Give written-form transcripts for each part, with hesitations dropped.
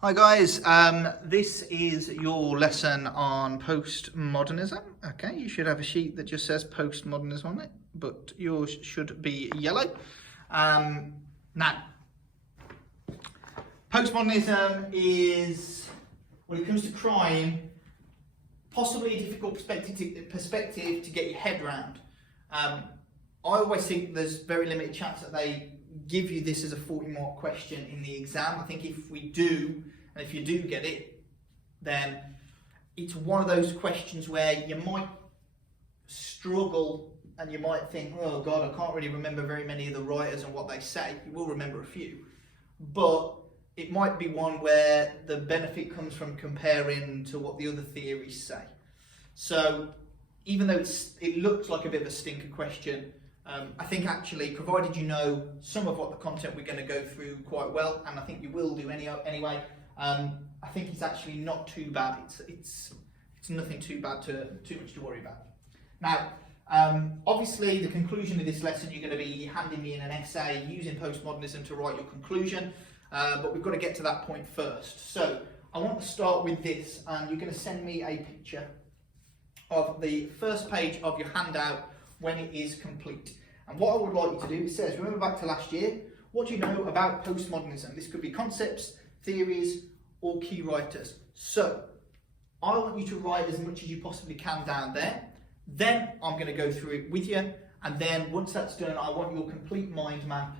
Hi guys, this is your lesson on postmodernism. Okay, you should have a sheet that just says postmodernism on it, but yours should be yellow. Now, postmodernism is, when it comes to crime, possibly a difficult perspective to get your head around. I always think there's very limited chance that they give you this as a 40-mark question in the exam. I think if we do, and if you do get it, then it's one of those questions where you might struggle and you might think, oh God, I can't really remember very many of the writers and what they say. You will remember a few, but it might be one where the benefit comes from comparing to what the other theories say. So even though it looks like a bit of a stinker question, I think actually, provided you know some of what the content we're going to go through quite well, and I think you will do anyway, I think it's actually not too bad. It's nothing too bad, too much to worry about. Now, obviously, the conclusion of this lesson, you're going to be handing me in an essay using postmodernism to write your conclusion, but we've got to get to that point first. So I want to start with this, and you're going to send me a picture of the first page of your handout when it is complete. And what I would like you to do, it says, remember back to last year, what do you know about postmodernism? This could be concepts, theories, or key writers. So, I want you to write as much as you possibly can down there. Then I'm going to go through it with you. And then once that's done, I want your complete mind map,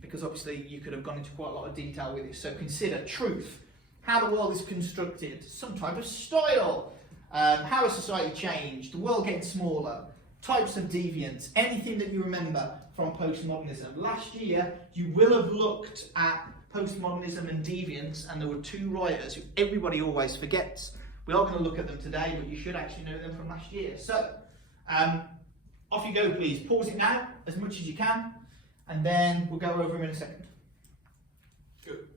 because obviously you could have gone into quite a lot of detail with it. So consider truth, how the world is constructed, some type of style, how has society changed, the world getting smaller, types of deviance, anything that you remember from postmodernism. Last year, you will have looked at postmodernism and deviance, and there were two writers who everybody always forgets. We are going to look at them today, but you should actually know them from last year. So, off you go, please. Pause it now, as much as you can, and then we'll go over them in a second. Good.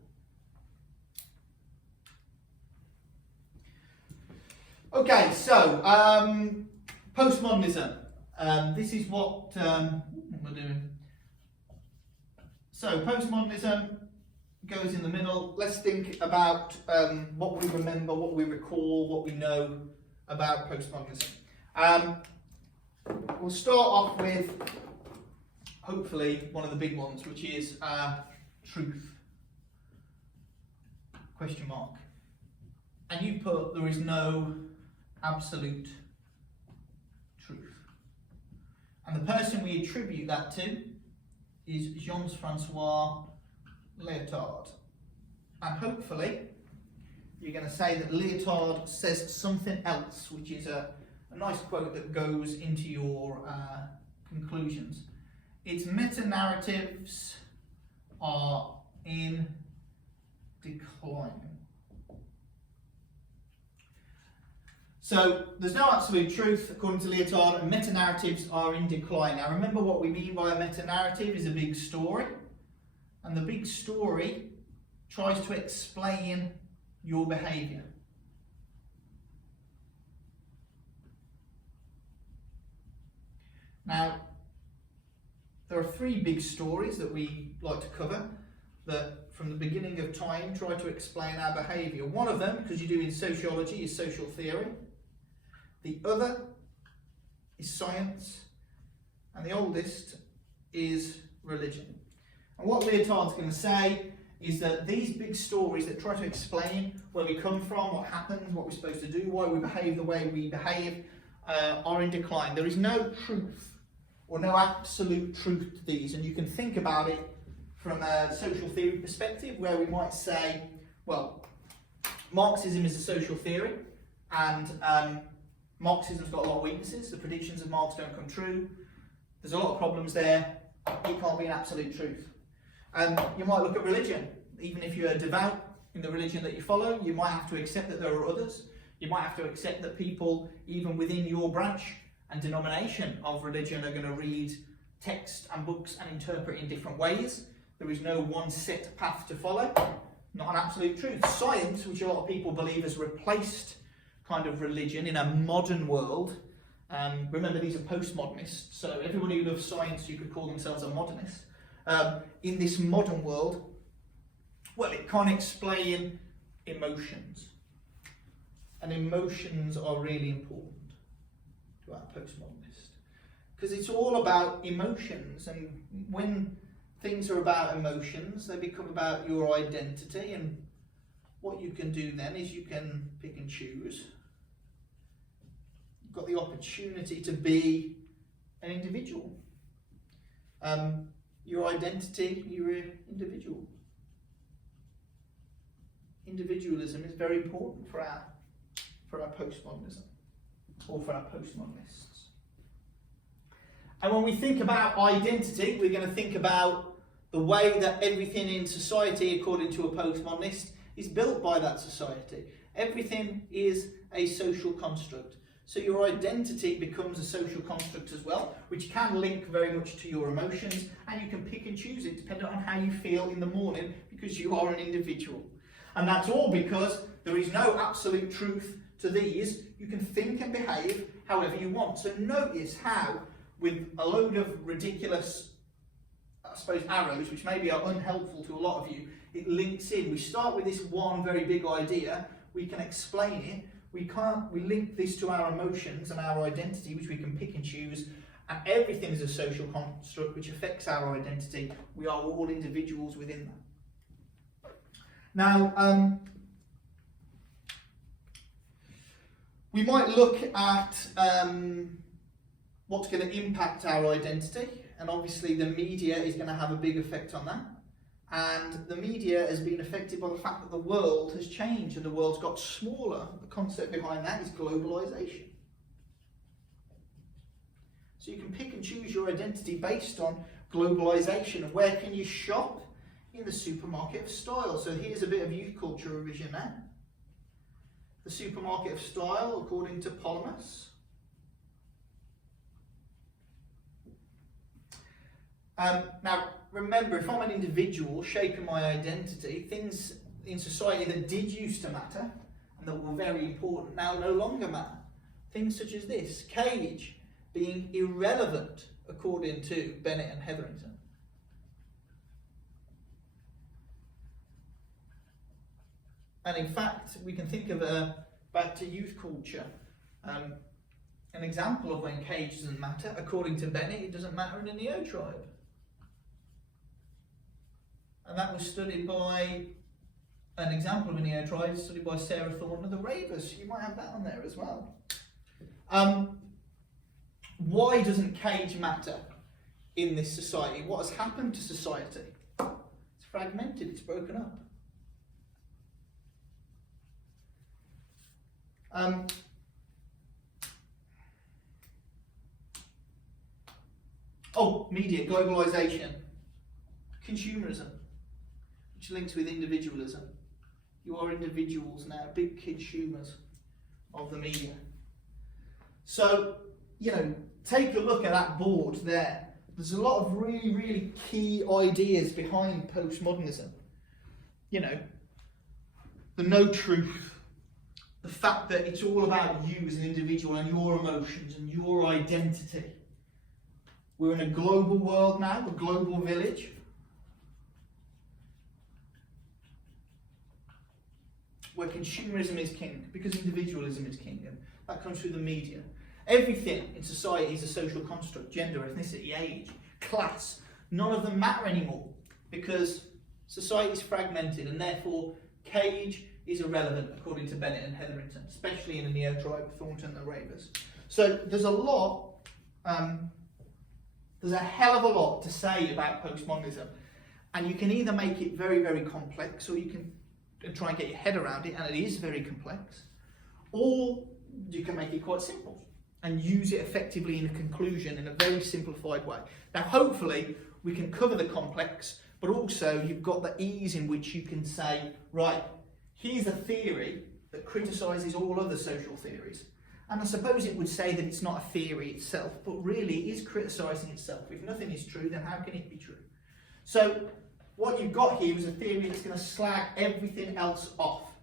Okay, so, postmodernism. This is what we're doing. So postmodernism goes in the middle. Let's think about what we remember, what we recall, what we know about postmodernism. We'll start off with, hopefully, one of the big ones, which is truth. Question mark. And you put, there is no absolute truth. And the person we attribute that to is Jean-Francois Lyotard. And hopefully, you're going to say that Lyotard says something else, which is a nice quote that goes into your conclusions. Its meta-narratives are in decline. So there's no absolute truth, according to Lyotard, and meta-narratives are in decline. Now remember, what we mean by a meta-narrative is a big story, and the big story tries to explain your behaviour. Now, there are three big stories that we like to cover that from the beginning of time try to explain our behaviour. One of them, because you do in sociology, is social theory. The other is science, and the oldest is religion. And what Lyotard's going to say is that these big stories that try to explain where we come from, what happens, what we're supposed to do, why we behave the way we behave, are in decline. There is no truth or no absolute truth to these, and you can think about it from a social theory perspective, where we might say, well, Marxism is a social theory, and Marxism's got a lot of weaknesses. The predictions of Marx don't come true. There's a lot of problems there. It can't be an absolute truth. You might look at religion. Even if you're devout in the religion that you follow, you might have to accept that there are others. You might have to accept that people, even within your branch and denomination of religion, are going to read text and books and interpret in different ways. There is no one set path to follow. Not an absolute truth. Science, which a lot of people believe has replaced kind of religion in a modern world. Remember, these are postmodernists, so everybody who loves science, you could call themselves a modernist. In this modern world, Well, it can't explain emotions. And emotions are really important to our postmodernist. Because it's all about emotions, and when things are about emotions, they become about your identity, and what you can do then is you can pick and choose. You've got the opportunity to be an individual. Your identity, you're an individual. Individualism is very important for our postmodernism, or for our postmodernists. And when we think about identity, we're going to think about the way that everything in society, according to a postmodernist, is built by that society. Everything is a social construct. So your identity becomes a social construct as well, which can link very much to your emotions, and you can pick and choose it depending on how you feel in the morning, because you are an individual. And that's all because there is no absolute truth to these. You can think and behave however you want. So notice how, with a load of ridiculous, I suppose, arrows, which maybe are unhelpful to a lot of you, it links in. We start with this one very big idea, we can explain it, we link this to our emotions and our identity, which we can pick and choose, and everything is a social construct which affects our identity. We are all individuals within that. Now, we might look at what's going to impact our identity, and obviously the media is going to have a big effect on that. And the media has been affected by the fact that the world has changed and the world's got smaller. The concept behind that is globalization. So you can pick and choose your identity based on globalization. And where can you shop? In the supermarket of style. So here's a bit of youth culture revision now. The supermarket of style, according to Polymus. Now, remember, if I'm an individual shaping my identity, things in society that did used to matter and that were very important now no longer matter. Things such as this, Cage being irrelevant, according to Bennett and Hetherington. And in fact, we can think of back to youth culture. An example of when Cage doesn't matter, according to Bennett, it doesn't matter in a neo-tribe. And that was studied by, an example of a neo-tribe studied by Sarah Thornton of the Ravers. You might have that on there as well. Why doesn't Cage matter in this society? What has happened to society? It's fragmented, it's broken up. Media, globalization, consumerism, which links with individualism. You are individuals now, big consumers of the media. So, take a look at that board there. There's a lot of really, really key ideas behind postmodernism. The no truth, the fact that it's all about you as an individual and your emotions and your identity. We're in a global world now, a global village. Where consumerism is king, because individualism is king, and that comes through the media. Everything in society is a social construct: gender, ethnicity, age, class. None of them matter anymore, because society is fragmented, and therefore Cage is irrelevant, according to Bennett and Hetherington, especially in the neo-tribe, Thornton and the Ravers. So there's a hell of a lot to say about postmodernism, and you can either make it very, very complex, or you can try and get your head around it, and it is very complex, or you can make it quite simple and use it effectively in a conclusion in a very simplified way. Now, hopefully, we can cover the complex, but also you've got the ease in which you can say, right, here's a theory that criticises all other social theories. And I suppose it would say that it's not a theory itself, but really it is criticising itself. If nothing is true, then how can it be true? So what you've got here is a theory that's going to slag everything else off.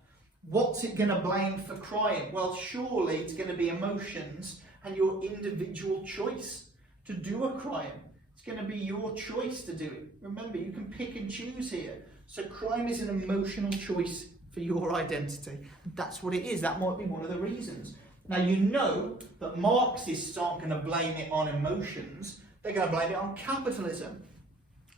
What's it going to blame for crime? Well, surely it's going to be emotions and your individual choice to do a crime. It's going to be your choice to do it. Remember, you can pick and choose here. So crime is an emotional choice for your identity. That's what it is. That might be one of the reasons. Now, you know that Marxists aren't going to blame it on emotions. They're going to blame it on capitalism.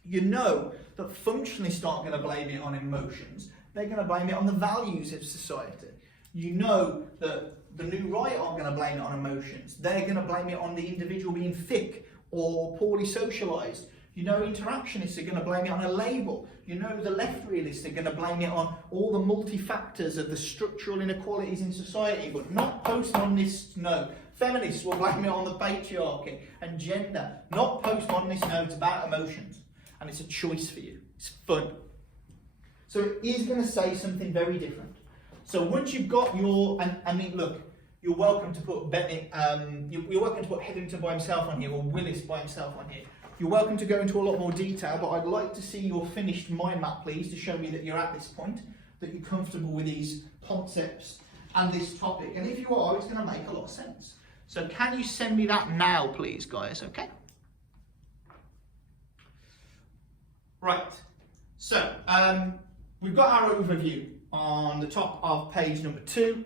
You know that functionalists aren't going to blame it on emotions. They're going to blame it on the values of society. You know that the new right aren't going to blame it on emotions. They're going to blame it on the individual being thick or poorly socialised. You know interactionists are going to blame it on a label. You know the left realists are going to blame it on all the multi-factors of the structural inequalities in society, but not postmodernists, no. Feminists will blame it on the patriarchy and gender. Not postmodernists, no, it's about emotions. And it's a choice for you. It's fun. So it is going to say something very different. So once you've got your, and I mean, look, you're welcome to put Bennett, you're welcome to put Hetherington by himself on here, or Willis by himself on here. You're welcome to go into a lot more detail, but I'd like to see your finished mind map, please, to show me that you're at this point, that you're comfortable with these concepts and this topic. And if you are, it's going to make a lot of sense. So can you send me that now, please, guys? Okay. Right. So we've got our overview on the top of page number 2,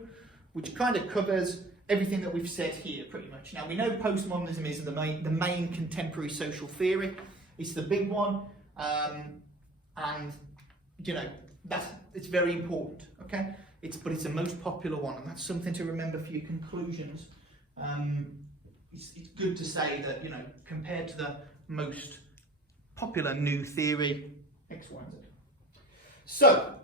which kind of covers everything that we've said here, pretty much. Now, we know postmodernism is the main contemporary social theory. It's the big one, and you know it's very important. Okay, but it's the most popular one, and that's something to remember for your conclusions. It's good to say that, you know, compared to the most popular new theory, X, Y, and Z. So,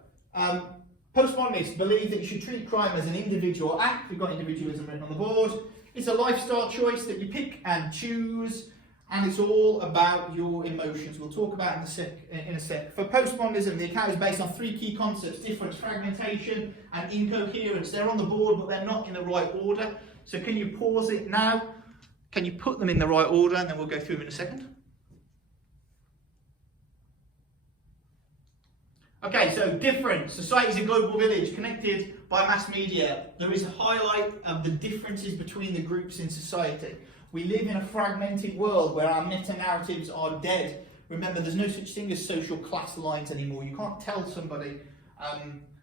postmodernists believe that you should treat crime as an individual act. We've got individualism written on the board. It's a lifestyle choice that you pick and choose, and it's all about your emotions. We'll talk about it in a sec. For postmodernism, the account is based on 3 key concepts: difference, fragmentation, and incoherence. They're on the board, but they're not in the right order. So can you pause it now? Can you put them in the right order, and then we'll go through them in a second. Okay, so difference. Society is a global village connected by mass media. There is a highlight of the differences between the groups in society. We live in a fragmented world where our meta-narratives are dead. Remember, there's no such thing as social class lines anymore. You can't tell somebody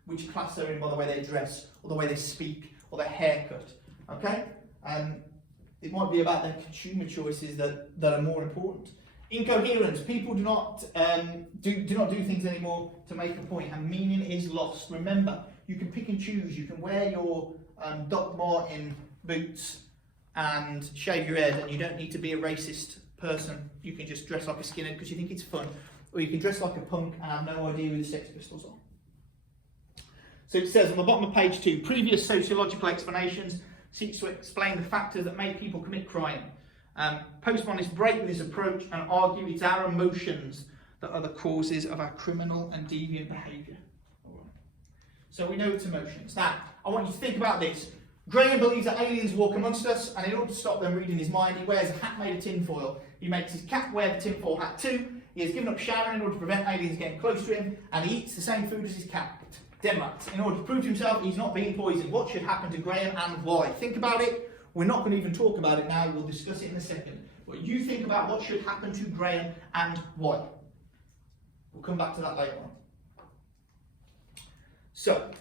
which class they're in by the way they dress, or the way they speak, or their haircut. Okay? It might be about their consumer choices that are more important. Incoherence. People do not do things anymore to make a point, and meaning is lost. Remember, you can pick and choose. You can wear your Doc Martin boots and shave your head, and you don't need to be a racist person. You can just dress like a skinhead because you think it's fun, or you can dress like a punk and have no idea who the Sex Pistols are. So it says on the bottom of page 2, previous sociological explanations seeks to explain the factors that make people commit crime. Postmodernists break with this approach and argue it's our emotions that are the causes of our criminal and deviant behaviour. So we know it's emotions. Now, I want you to think about this. Graham believes that aliens walk amongst us, and in order to stop them reading his mind, he wears a hat made of tinfoil. He makes his cat wear the tinfoil hat too. He has given up showering in order to prevent aliens getting close to him, and he eats the same food as his cat. Denmark. In order to prove to himself he's not being poisoned. What should happen to Graham and why? Think about it. We're not going to even talk about it now, we'll discuss it in a second. But you think about what should happen to Graham and why. We'll come back to that later on. So,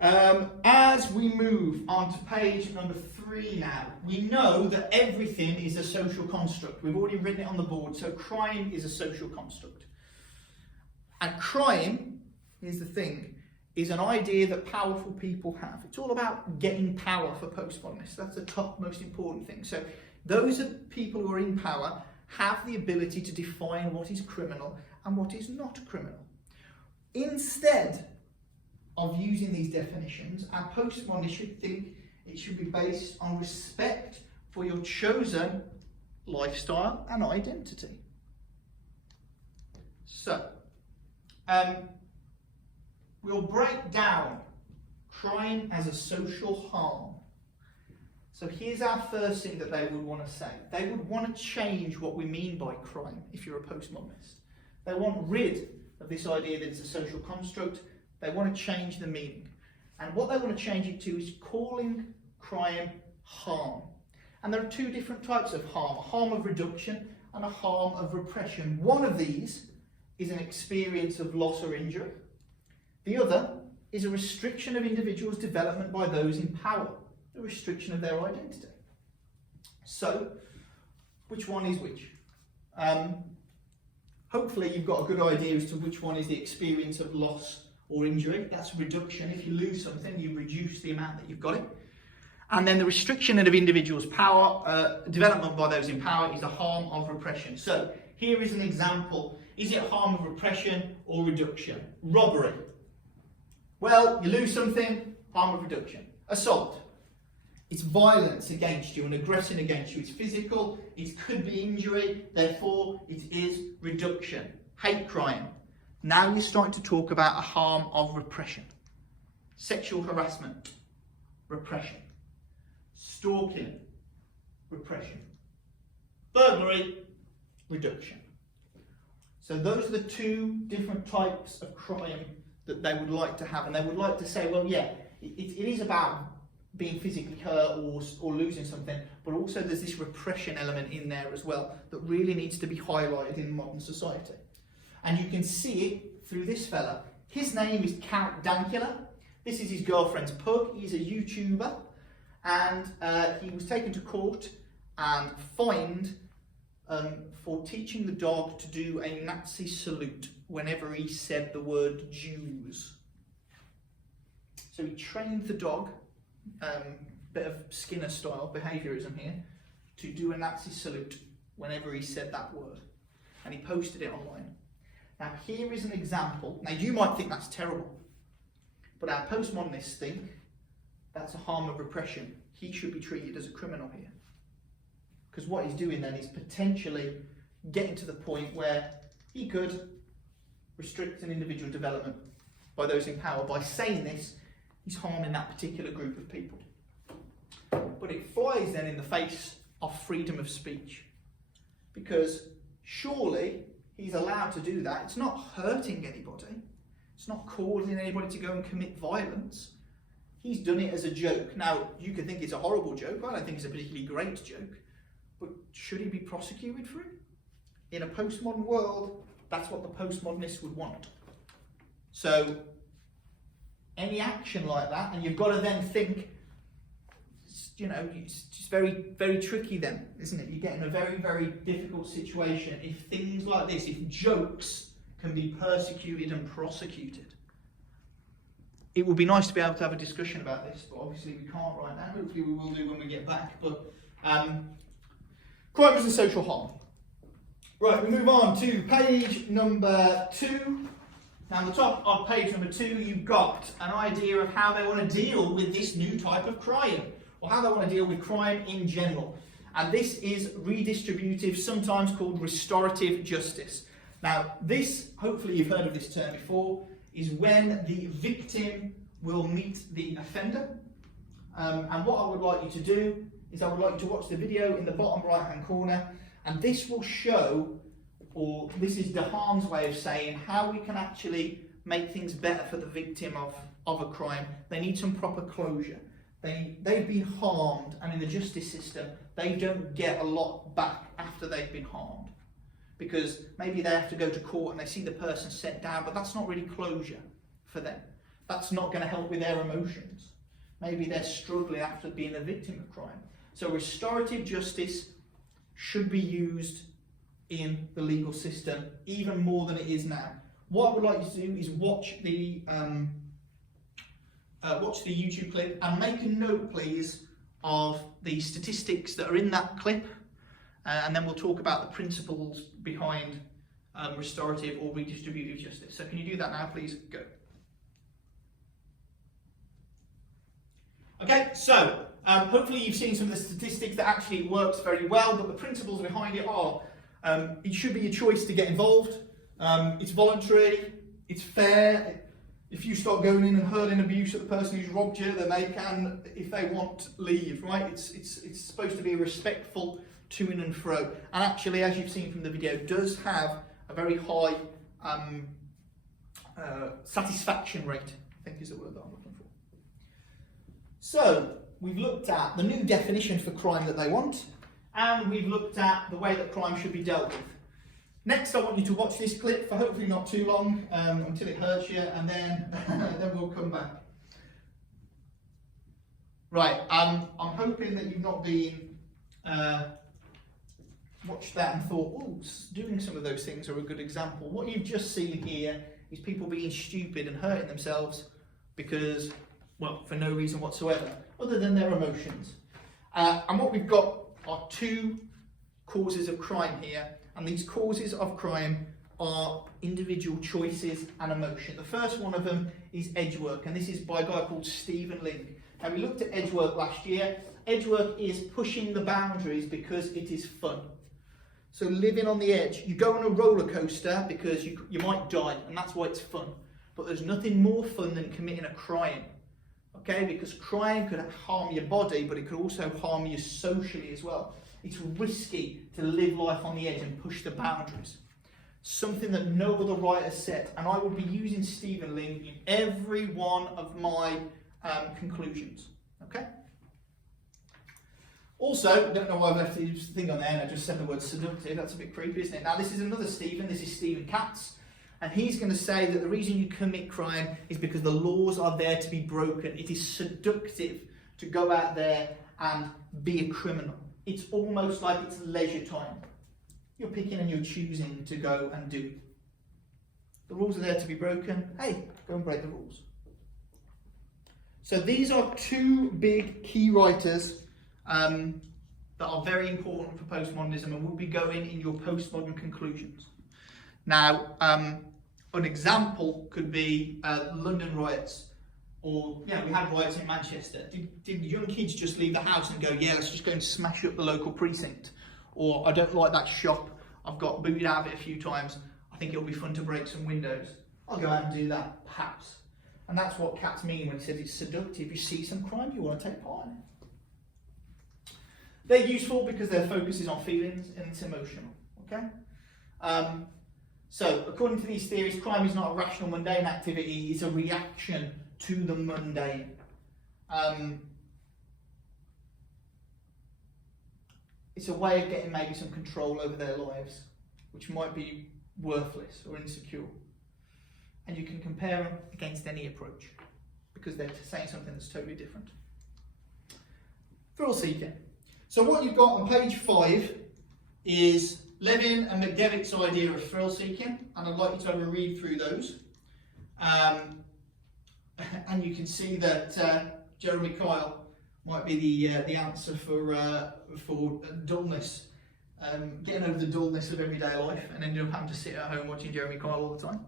as we move on to page number 3 now, we know that everything is a social construct. We've already written it on the board, so crime is a social construct. And crime, here's the thing, is an idea that powerful people have. It's all about getting power for postmodernists. That's the top most important thing. So those people who are in power have the ability to define what is criminal and what is not criminal. Instead of using these definitions, our postmodernists should think it should be based on respect for your chosen lifestyle and identity. So, we'll break down crime as a social harm. So here's our first thing that they would want to say. They would want to change what we mean by crime if you're a postmodernist. They want rid of this idea that it's a social construct. They want to change the meaning. And what they want to change it to is calling crime harm. And there are 2 different types of harm. A harm of reduction and a harm of repression. One of these is an experience of loss or injury. The other is a restriction of individuals' development by those in power, the restriction of their identity. So, which one is which? Hopefully you've got a good idea as to which one is the experience of loss or injury. That's reduction. If you lose something, you reduce the amount that you've got it. And then the restriction of individuals' power, development by those in power, is a harm of repression. So here is an example. Is it harm of repression or reduction? Robbery. Well, you lose something, harm of reduction. Assault. It's violence against you and aggression against you. It's physical, it could be injury, therefore it is reduction. Hate crime. Now you're starting to talk about a harm of repression. Sexual harassment, repression. Stalking, repression. Burglary, reduction. So those are the two different types of crime that they would like to have, and they would like to say, well, yeah, it is about being physically hurt or losing something, but also there's this repression element in there as well that really needs to be highlighted in modern society. And you can see it through this fella. His name is Count Dankula. This is his girlfriend's pug. He's a YouTuber, and he was taken to court and fined for teaching the dog to do a Nazi salute whenever he said the word Jews. So he trained the dog, bit of Skinner style behaviourism here, to do a Nazi salute whenever he said that word. And he posted it online. Now here is an example. Now you might think that's terrible, but our postmodernists think that's a harm of repression. He should be treated as a criminal here. Because what he's doing then is potentially getting to the point where he could restrict an individual development by those in power. By saying this, he's harming that particular group of people. But it flies then in the face of freedom of speech. Because surely he's allowed to do that. It's not hurting anybody. It's not causing anybody to go and commit violence. He's done it as a joke. Now, you could think it's a horrible joke. I don't think it's a particularly great joke. But should he be prosecuted for it? In a postmodern world, that's what the postmodernists would want. So, any action like that, and you've got to then think, you know, it's just very, very tricky then, isn't it? You get in a very, very difficult situation if things like this, if jokes can be persecuted and prosecuted. It would be nice to be able to have a discussion about this, but obviously we can't right now. Hopefully we will do when we get back. But crime and social harm. Right, we move on to page number 2. Now, on the top of page number 2, you've got an idea of how they want to deal with this new type of crime, or how they want to deal with crime in general. And this is redistributive, sometimes called restorative justice. Now, this, hopefully you've heard of this term before, is when the victim will meet the offender. And what I would like you to do is I would like you to watch the video in the bottom right-hand corner, and this will show, or this is Dehaan's way of saying how we can actually make things better for the victim of a crime. They need some proper closure. They've been harmed, and in the justice system, they don't get a lot back after they've been harmed. Because maybe they have to go to court and they see the person set down, but that's not really closure for them. That's not going to help with their emotions. Maybe they're struggling after being a victim of crime. So restorative justice should be used in the legal system even more than it is now. What I would like you to do is watch the YouTube clip and make a note, please, of the statistics that are in that clip, and then we'll talk about the principles behind restorative or redistributive justice. So can you do that now, please? Go. Okay, so hopefully you've seen some of the statistics that actually works very well, but the principles behind it are it should be a choice to get involved. It's voluntary, it's fair. If you start going in and hurling abuse at the person who's robbed you, then they can, if they want, leave, right? It's supposed to be respectful to in and fro. And actually, as you've seen from the video, does have a very high satisfaction rate, I think is the word that I'm looking for. So, we've looked at the new definition for crime that they want, and we've looked at the way that crime should be dealt with. Next, I want you to watch this clip for hopefully not too long, until it hurts you, and then then we'll come back. Right, I'm hoping that you've not been watched that and thought, oh, doing some of those things are a good example. What you've just seen here is people being stupid and hurting themselves because, well, for no reason whatsoever, other than their emotions. And what we've got are two causes of crime here, and these causes of crime are individual choices and emotion. The first one of them is Edgework, and this is by a guy called Stephen Ling. Now, we looked at Edgework last year. Edgework is pushing the boundaries because it is fun. So living on the edge, you go on a roller coaster because you might die, and that's why it's fun. But there's nothing more fun than committing a crime, okay? Because crime could harm your body, but it could also harm you socially as well. It's risky to live life on the edge and push the boundaries. Something that no other writer said, and I would be using Stephen Ling in every one of my conclusions, okay? Also, don't know why I've left this thing on there and I just said the word seductive. That's a bit creepy, isn't it? Now, this is another Stephen. This is Stephen Katz. And he's going to say that the reason you commit crime is because the laws are there to be broken. It is seductive to go out there and be a criminal. It's almost like it's leisure time. You're picking and you're choosing to go and do it. The rules are there to be broken. Hey, go and break the rules. So these are two big key writers that are very important for postmodernism and will be going in your postmodern conclusions. Now, an example could be London riots, or we had riots in Manchester. Did young kids just leave the house and go, yeah, let's just go and smash up the local precinct? Or I don't like that shop, I've got booted out of it a few times, I think it'll be fun to break some windows. I'll go out and do that, perhaps. And that's what Katz means when he says it's seductive. You see some crime, you want to take part in it. They're useful because their focus is on feelings and it's emotional, okay? So, according to these theories, crime is not a rational, mundane activity, it's a reaction to the mundane. It's a way of getting maybe some control over their lives, which might be worthless or insecure. And you can compare them against any approach, because they're saying something that's totally different. Thrill seeking. So what you've got on page 5 is Levin and McDevitt's idea of thrill seeking, and I'd like you to have a read through those. And you can see that Jeremy Kyle might be the answer for dullness, getting over the dullness of everyday life and ending up having to sit at home watching Jeremy Kyle all the time.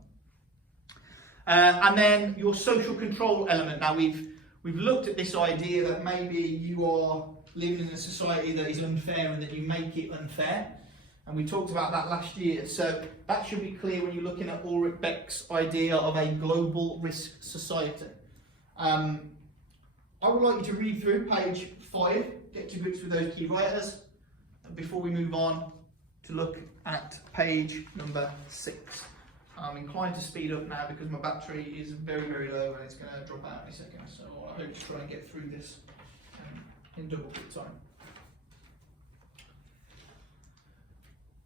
And then your social control element. Now we've looked at this idea that maybe you are living in a society that is unfair and that you make it unfair. And we talked about that last year. So that should be clear when you're looking at Ulrich Beck's idea of a global risk society. I would like you to read through page 5, get to grips with those key writers, before we move on to look at page number 6. I'm inclined to speed up now because my battery is very, very low and it's going to drop out in a second. So I hope to try and get through this in double quick time.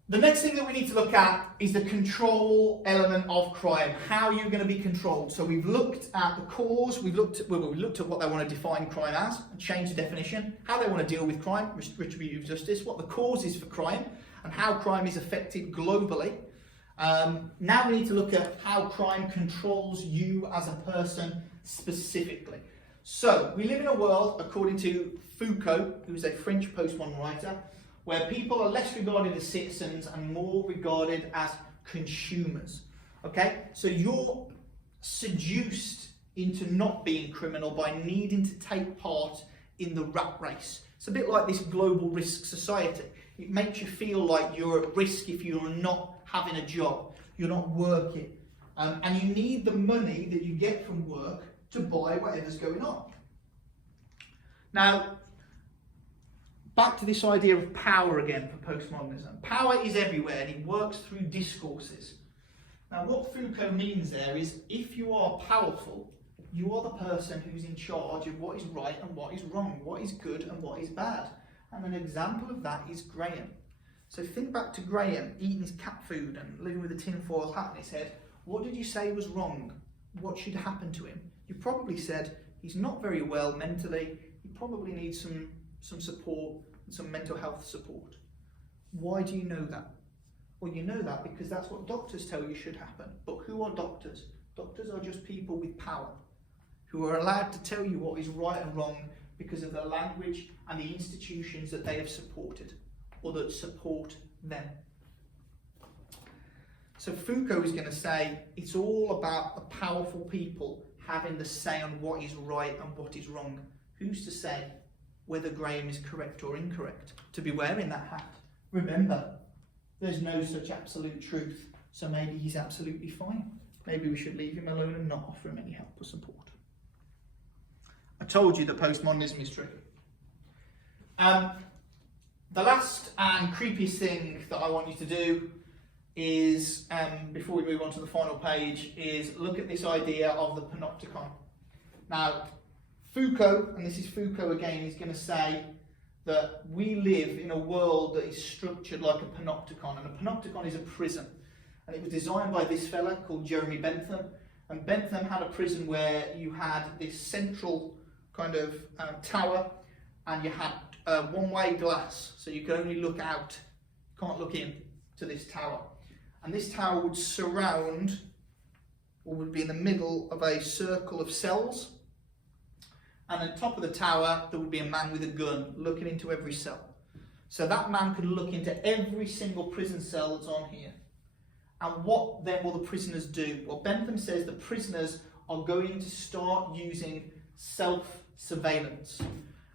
The next thing that we need to look at is the control element of crime. How you're going to be controlled. So we've looked at the cause, we've looked at what they want to define crime as and change the definition, how they want to deal with crime, retributive justice, what the cause is for crime, and how crime is affected globally. Now we need to look at how crime controls you as a person specifically. So we live in a world, according to Foucault, who is a French postmodern writer, where people are less regarded as citizens and more regarded as consumers. Okay, so you're seduced into not being criminal by needing to take part in the rat race. It's a bit like this global risk society. It makes you feel like you're at risk if you're not having a job, you're not working, and you need the money that you get from work to buy whatever's going on. Now, back to this idea of power again for postmodernism. Power is everywhere and it works through discourses. Now what Foucault means there is, if you are powerful, you are the person who's in charge of what is right and what is wrong, what is good and what is bad. And an example of that is Graham. So think back to Graham eating his cat food and living with a tinfoil hat on his head. What did you say was wrong? What should happen to him? You probably said he's not very well mentally. He probably needs some support, some mental health support. Why do you know that? Well, you know that because that's what doctors tell you should happen. But who are doctors? Doctors are just people with power who are allowed to tell you what is right and wrong because of the language and the institutions that they have supported or that support them. So Foucault is going to say it's all about the powerful people having the say on what is right and what is wrong. Who's to say whether Graham is correct or incorrect to be wearing that hat? Remember, there's no such absolute truth, so maybe he's absolutely fine. Maybe we should leave him alone and not offer him any help or support. I told you that postmodernism is tricky. The last and creepiest thing that I want you to do is, before we move on to the final page, is look at this idea of the panopticon. Now, Foucault, and this is Foucault again, is going to say that we live in a world that is structured like a panopticon, and a panopticon is a prison. And it was designed by this fella called Jeremy Bentham, and Bentham had a prison where you had this central kind of tower, and you had one-way glass, so you could only look out, you can't look in to this tower. And this tower would surround, or would be in the middle of a circle of cells, and on top of the tower there would be a man with a gun looking into every cell. So that man could look into every single prison cell that's on here. And what then will the prisoners do? Well, Bentham says the prisoners are going to start using self-surveillance.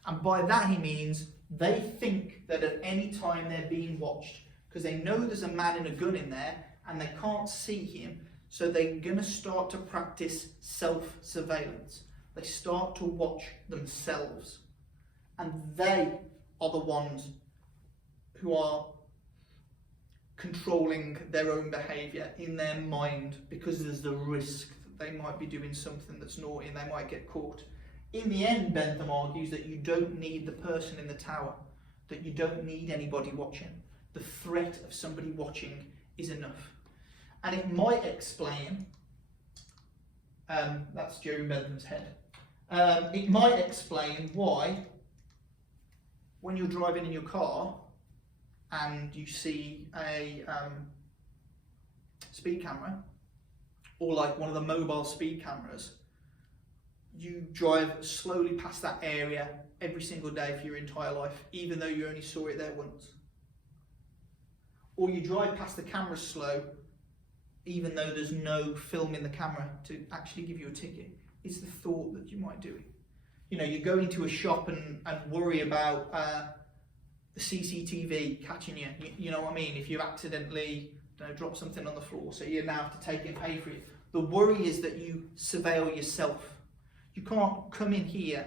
And by that he means they think that at any time they're being watched, because they know there's a man in a gun in there and they can't see him, so they're going to start to practice self-surveillance. They start to watch themselves, and they are the ones who are controlling their own behaviour in their mind, because there's the risk that they might be doing something that's naughty and they might get caught. In the end, Bentham argues that you don't need the person in the tower, that you don't need anybody watching. The threat of somebody watching is enough. And it might explain, that's Jeremy Bentham's head, it might explain why when you're driving in your car and you see a speed camera, or like one of the mobile speed cameras, you drive slowly past that area every single day for your entire life, even though you only saw it there once. Or you drive past the camera slow, even though there's no film in the camera to actually give you a ticket. It's the thought that you might do it. You know, you go into a shop and worry about the CCTV catching you. You know what I mean? If you accidentally drop something on the floor, so you now have to take it and pay for it. The worry is that you surveil yourself. You can't come in here.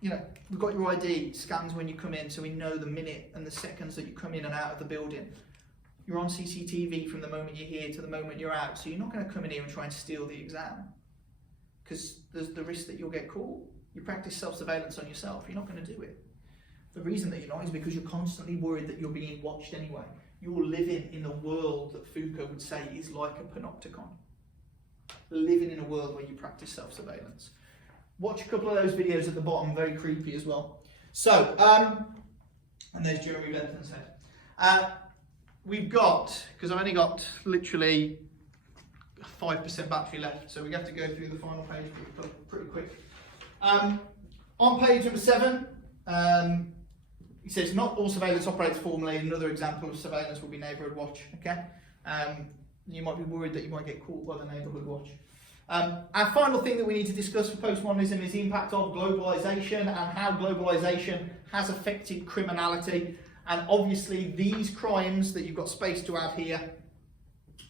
You know, we've got your ID scans when you come in, so we know the minute and the seconds that you come in and out of the building. You're on CCTV from the moment you're here to the moment you're out, so you're not going to come in here and try and steal the exam, because there's the risk that you'll get caught. You practice self-surveillance on yourself, you're not going to do it. The reason that you're not is because you're constantly worried that you're being watched anyway. You're living in a world that Foucault would say is like a panopticon. Living in a world where you practice self-surveillance. Watch a couple of those videos at the bottom, very creepy as well. So, and there's Jeremy Bentham's head. We've got, because I've only got literally 5% battery left, so we have to go through the final page pretty quick. On page number 7, he says, not all surveillance operates formally. Another example of surveillance will be neighbourhood watch. Okay, you might be worried that you might get caught by the neighbourhood watch. Our final thing that we need to discuss for postmodernism is the impact of globalization and how globalization has affected criminality. And obviously these crimes that you've got space to add here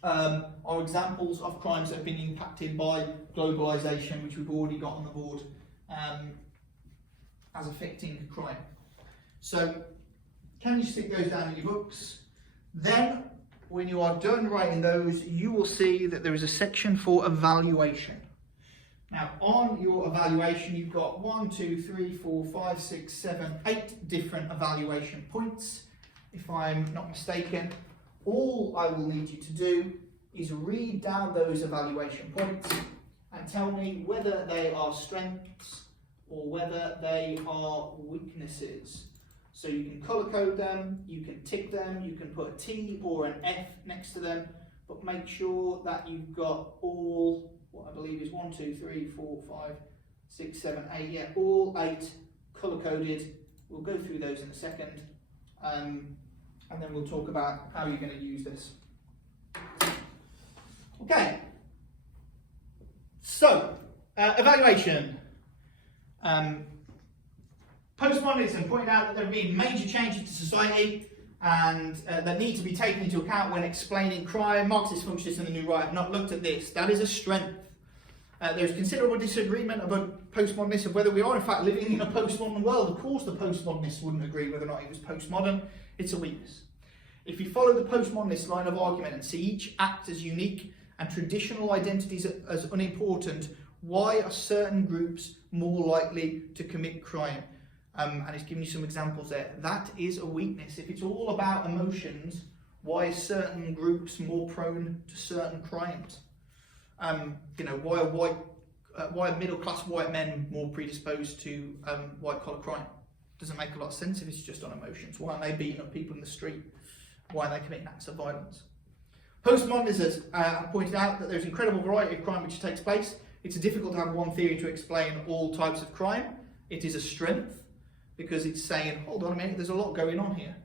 are examples of crimes that have been impacted by globalization, which we've already got on the board as affecting crime. So can you stick those down in your books? Then when you are done writing those, you will see that there is a section for evaluation. Now, on your evaluation, you've got 1, 2, 3, 4, 5, 6, 7, 8 different evaluation points. if I'm not mistaken. All I will need you to do is read down those evaluation points and tell me whether they are strengths or whether they are weaknesses. So you can colour code them, you can tick them, you can put a T or an F next to them, but make sure that you've got all, what I believe is 1, 2, 3, 4, 5, 6, 7, 8, yeah, all 8 colour coded. We'll go through those in a second, and then we'll talk about how you're going to use this. Okay, so evaluation. Postmodernism pointed out that there have been major changes to society and that need to be taken into account when explaining crime. Marxist functionalists and the New Right have not looked at this. That is a strength. There's considerable disagreement about postmodernists of whether we are in fact living in a postmodern world. Of course the postmodernists wouldn't agree whether or not it was postmodern. It's a weakness. If you follow the postmodernist line of argument and see each act as unique and traditional identities as unimportant, why are certain groups more likely to commit crime? And it's giving you some examples there. That is a weakness. If it's all about emotions, why are certain groups more prone to certain crimes? Why are middle-class white men more predisposed to white-collar crime? Doesn't make a lot of sense if it's just on emotions. Why aren't they beating up people in the street? Why are they committing acts of violence? Postmodernists have pointed out that there's an incredible variety of crime which takes place. It's difficult to have one theory to explain all types of crime. It is a strength because it's saying, hold on a minute, there's a lot going on here.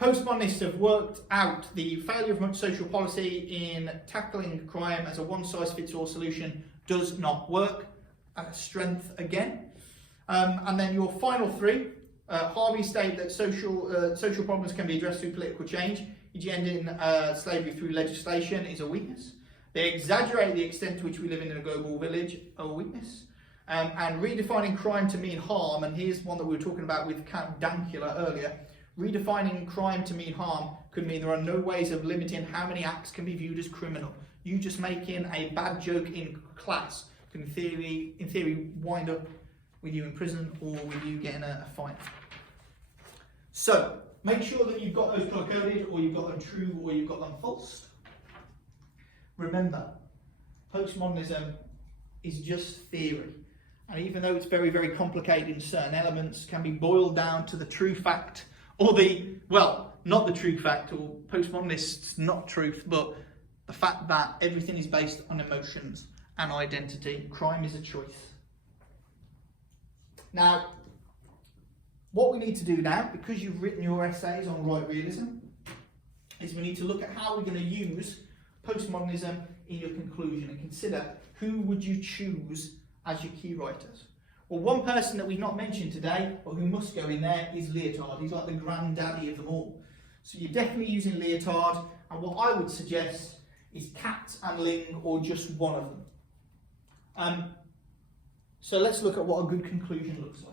Postmodernists have worked out the failure of much social policy in tackling crime as a one-size-fits-all solution does not work. A strength again. And then your final three, Harvey stated that social problems can be addressed through political change. E.g. ending slavery through legislation is a weakness. They exaggerate the extent to which we live in a global village, a weakness. And redefining crime to mean harm, and here's one that we were talking about with Count Dankula earlier. Redefining crime to mean harm could mean there are no ways of limiting how many acts can be viewed as criminal. You just making a bad joke in class can, in theory, wind up with you in prison or with you getting a fine. So, make sure that you've got those color-coded, or you've got them true, or you've got them false. Remember, postmodernism is just theory. And even though it's very, very complicated in certain elements, can be boiled down to the true fact, or not the true fact, or postmodernists, not truth, but the fact that everything is based on emotions and identity. Crime is a choice. Now, what we need to do now, because you've written your essays on right realism, is we need to look at how we're going to use postmodernism in your conclusion and consider who would you choose as your key writers. Well, one person that we've not mentioned today, but who must go in there, is Lyotard. He's like the granddaddy of them all. So you're definitely using Lyotard, and what I would suggest is Katz and Ling, or just one of them. So let's look at what a good conclusion looks like.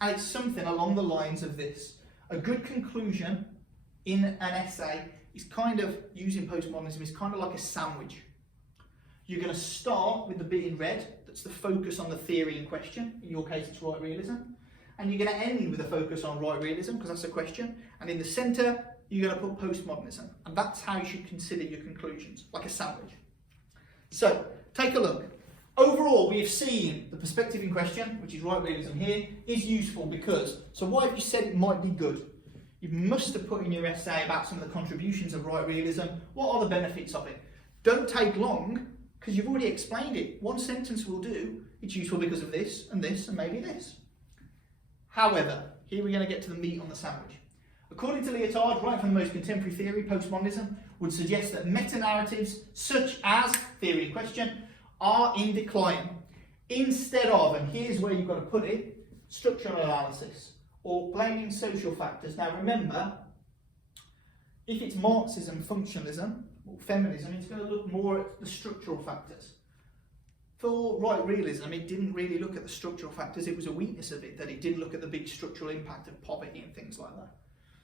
And it's something along the lines of this. A good conclusion in an essay is kind of, using postmodernism, is kind of like a sandwich. You're going to start with the bit in red, that's the focus on the theory in question. In your case, it's right realism. And you're going to end with a focus on right realism, because that's a question. And in the centre, you're going to put postmodernism. And that's how you should consider your conclusions, like a sandwich. So, take a look. Overall, we have seen the perspective in question, which is right realism here, is useful because, so why have you said it might be good? You must have put in your essay about some of the contributions of right realism. What are the benefits of it? Don't take long, because you've already explained it. One sentence will do. It's useful because of this, and maybe this. However, here we're going to get to the meat on the sandwich. According to Lyotard, right from the most contemporary theory, postmodernism would suggest that meta-narratives, such as theory in question, are in decline. Instead of, and here's where you've got to put it, structural analysis, or blaming social factors. Now remember, if it's Marxism, functionalism, or feminism, it's going to look more at the structural factors. For right realism, it didn't really look at the structural factors. It was a weakness of it, that it didn't look at the big structural impact of poverty and things like that.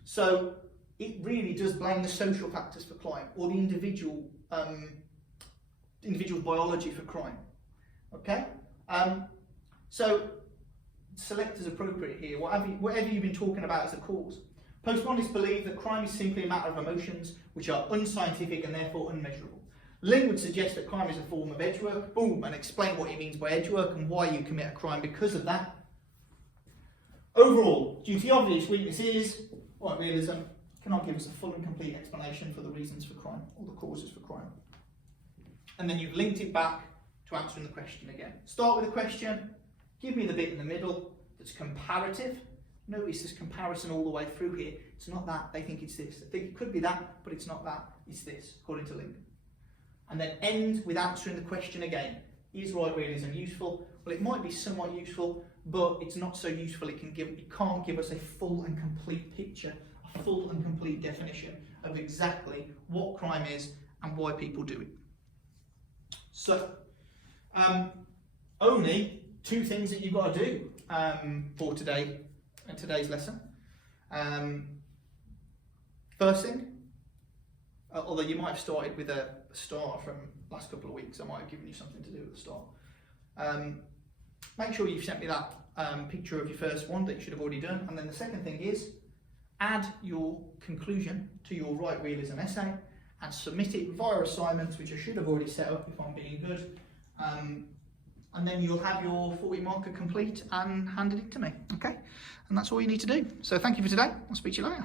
So it really does blame the social factors for crime, or the individual biology for crime. Okay? So select as appropriate here, whatever you've been talking about as a cause. Postmodernists believe that crime is simply a matter of emotions which are unscientific and therefore unmeasurable. Ling would suggest that crime is a form of edgework, boom, and explain what he means by edgework and why you commit a crime because of that. Overall, due to the obvious weaknesses, white realism cannot give us a full and complete explanation for the reasons for crime or the causes for crime. And then you've linked it back to answering the question again. Start with a question, give me the bit in the middle that's comparative. Notice this comparison all the way through here. It's not that, they think it's this. They think it could be that, but it's not that, it's this, according to Ling. And then end with answering the question again. Is right realism useful? Well, it might be somewhat useful, but it's not so useful it can't give us a full and complete picture, a full and complete definition of exactly what crime is and why people do it. So, only two things that you've got to do for today and today's lesson. First thing, although you might have started with a star from last couple of weeks, I might have given you something to do with the star. Make sure you've sent me that picture of your first one that you should have already done. And then the second thing is, add your conclusion to your right realism essay and submit it via assignments, which I should have already set up if I'm being good. And then you'll have your 40 marker complete and handed it to me, okay? And that's all you need to do. So thank you for today. I'll speak to you later.